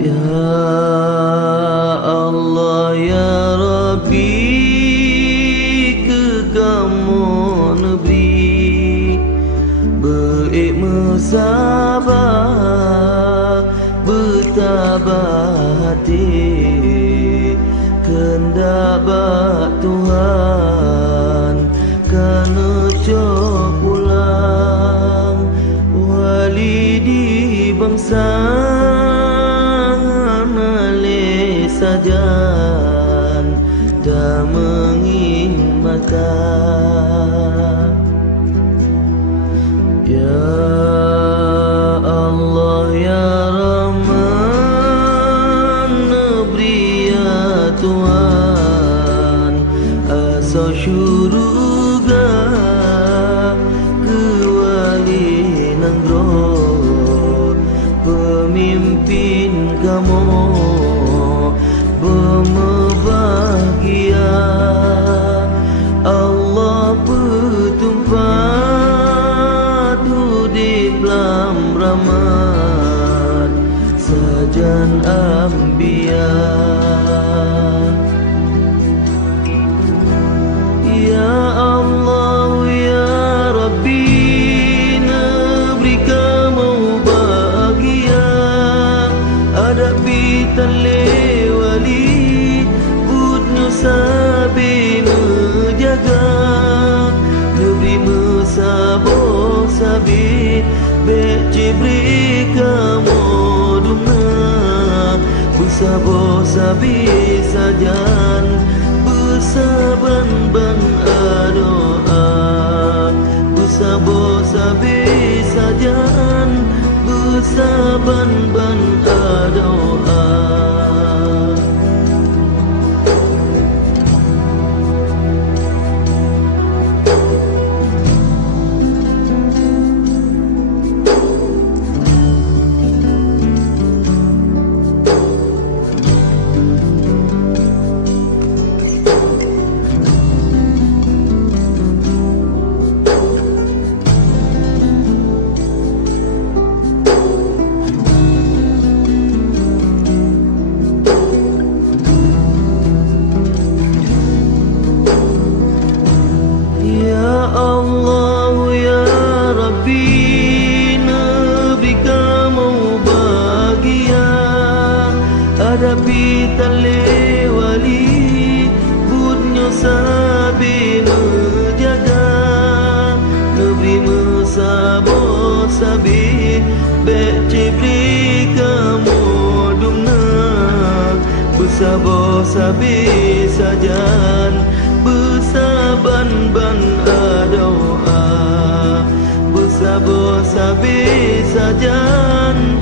Ya Allah ya Rabbi, ke kamu negeri bersabar, bertabah hati, kendak bak Tuhan kena cok pulang wali di bangsa sajan dah mengingatkan. Ya Allah ya Rahman, beri ya Tuhan asal syurga ke wali nanggro pemimpin kamu berbahagia. Allah bertumpah tu di dalam rahmat sajan anbiya. Ya Allah ya Rabbi, negeri kamu bahagia, hadapi tali wali budnu sabi menjaga, negeri mesabo sabi becibri kamu dumna, bersabo sabi sajan bersaban-ban doa, bersabo sabi sajan bersaban-ban doa. Allah ya Rabbi, negeri kamu bahagia, hadapi tali wali budnya sabi menjaga, negeri mesabo sabi becibri kamu dumna, bersabo sabi sajan bersaban-ban doa, bersabo sabi sajan